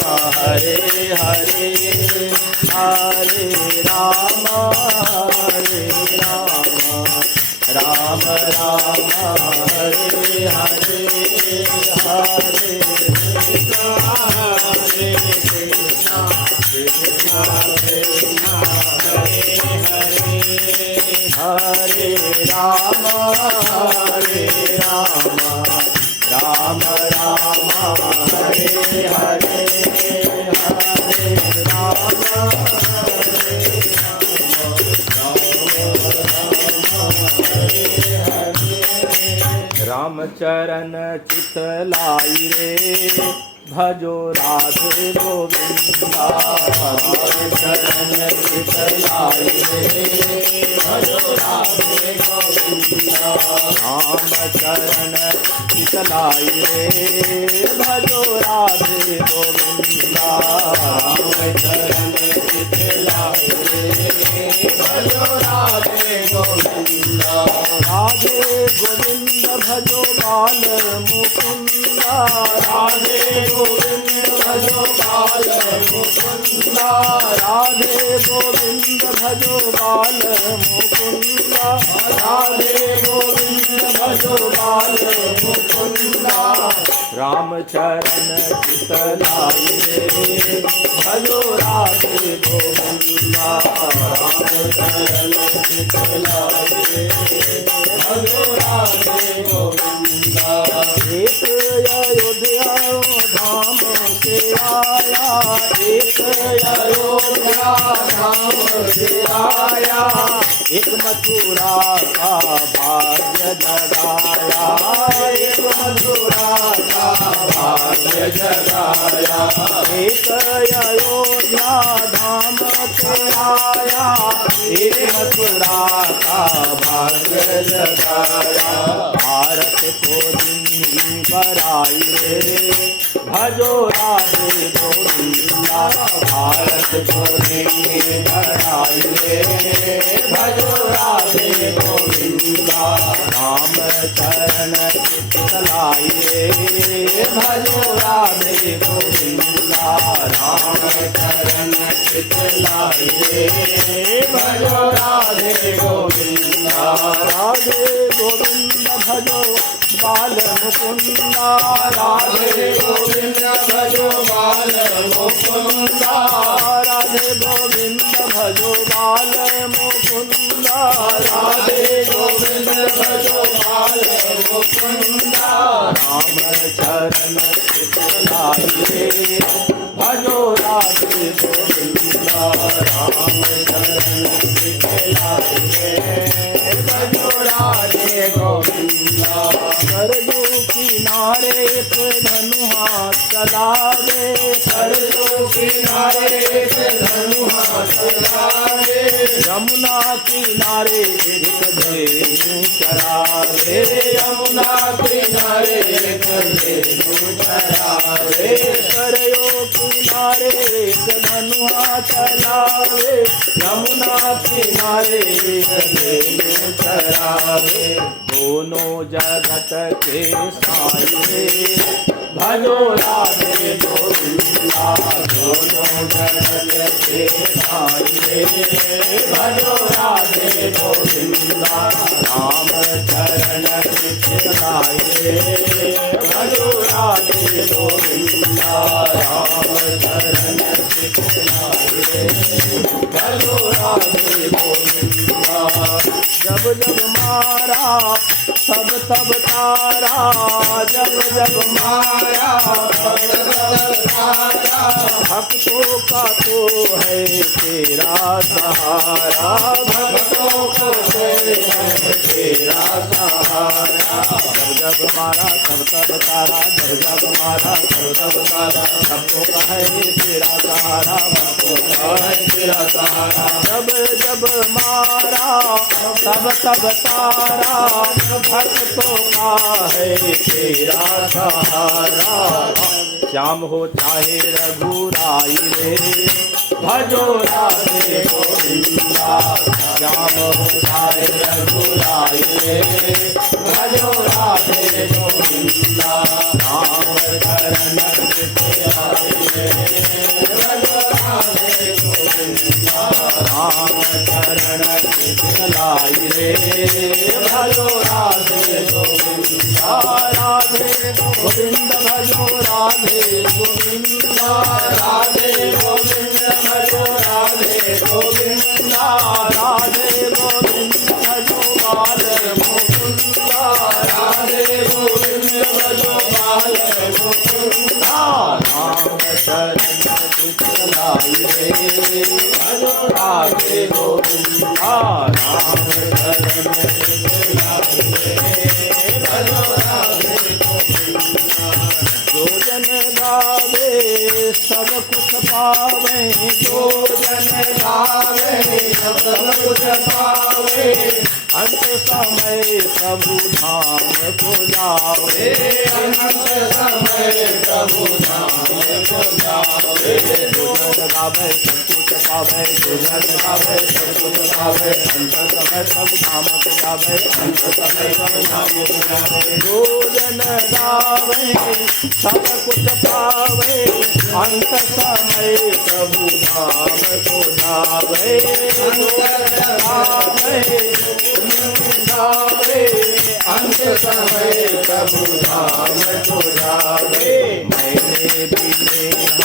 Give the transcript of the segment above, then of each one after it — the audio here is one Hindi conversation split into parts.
हरे हरे हरे राम राम राम हरे हरे हरे कृष्णा हरे कृष्णा कृष्णा कृष्णा हरे हरे हरे राम राम राम हरे हरे हरे राम रामचरण चितलाई रे भजो राधे गोविंदा रामचरण चितलाई रे भजो राधे गोविंदा रामचरण चितलाई रे भजो राधे गोविंदा रामचरण चितलाई रे भजो राधे गोविंदा राधे गोविंद भजो बाल मुकुंदा राधे गोविंद भजो बाल मुकुंदा राधे गोविंद भजो बाल मुकुंदा राधे गोविंद भजो बाल मुकुंदा रामचरण चितलाई रे भजो राधे गोविंदा रामचरण चितलाई रे भजो राधे गोविंदा एक अयोध्या धाम से आया एक अयोध्या धाम से आया एक मथुरा का भाग्य जगाया एक मथुरा का भाग्य जगाया एक अयोध्या धाम से आया एक मथुरा का भाग्य जगाया भारत को जिंदगी बराई रे भजो राधे गोविंदा भारत को जिंदगी बराई रे भजो राधे गोविंदा रामचरण चितलाई रे भजो राधे गोविंदा रामचरण चितलाई रे भजो राधे गोविंदा राधे गोविंद भजो बाल मुकुंदा राधे गोविंद भजो बाल मुकुंदा राधे गोविंद भजो बाल मुकुंदा राधे गोविंद भजो बाल मुकुंदा रामचरण चितलाई रे भजो राधे गोविंदा रामचरण चितलाई रे भजो राधे गोविंदा सरजू किनारे पे धनुहा चलावे सरजू किनारे पे धनुहा चलावे यमुना किनारे एक धेनु चरावे यमुना किनारे एक धेनु चरावे सरयू किनारे एक धनुहा चलावे यमुना किनारे एक धेनु चरावे दोनों जगत के साई रे भजो राधे गोविंदा दोनों जगत के साई रे भजो राधे गोविंदा रामचरण चितलाई रे भजो राधे गोविंदा रामचरण चितलाई रे भजो राधे गोविंदा जब जब मारा तब तब तारा जब जब मारा तब तब तारा भक्तों का तो है तेरा सहारा भक्तों को है तेरा सहारा जब जब मारा तब तब तारा जब जब मारा तब तब तारा भक्तों का है तेरा सहारा भक्तों का है तेरा सहारा जब जब मारा तब तब तारा भक्तों का है तेरा सहारा श्याम हो चाहे रघुराई रे भजो राधे गोविंदा श्याम हो चाहे रघुराई रे भजो राधे गोविंदा राम चरण चितलाई रे लाई रे भजो राधे गोविंदा राधे गोविंद भजो राधे गोविंदा राधे गोविंद भजो राधे गोविंदा राधे गोविंद भजो बाल मुकुंदा राधे गोविंद भजो बाल मुकुंदा राम शरण चितलाई रे भजो राधे गोविंदा राम शरण चितलाई रे भजो राधे गोविंदा जो जन गावे सब कुछ पावे जो जन गावे सब कुछ पावे अंत समय प्रभु धाम को जावे अंत समय प्रभु धाम को जावे जो जन गावे सब कुछ पावे जो जन गावे सब कुछ पावे अंत समय प्रभु धाम को जावे अंत समय प्रभु धाम को जावे जो जन गावे सब कुछ पावे अंत समय प्रभु धाम को जावे अंत समय प्रभु धाम को जावे मैंने भी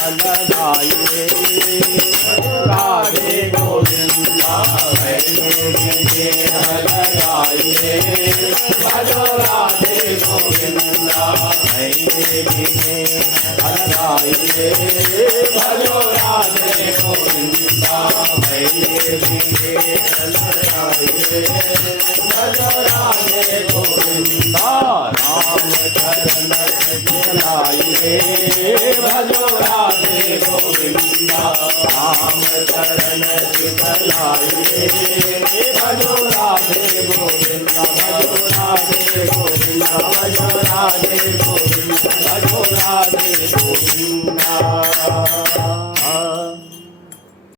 लगाई रे राधे गोविंदा मैंने भी लगाई रे भजो राधे गोविंदा मैंने भी लगाई रे भजो राधे गोविंदा मैंने भी लगाई रे भजो राधे गोविंदा राम चरण चितलाई रे भजो राधे गोविंदा राम चरण चितलाई रे भजो राधे गोविंदा भजो राधे गोविंदा भजो राधे गोविंदा भजो राधे गोविंदा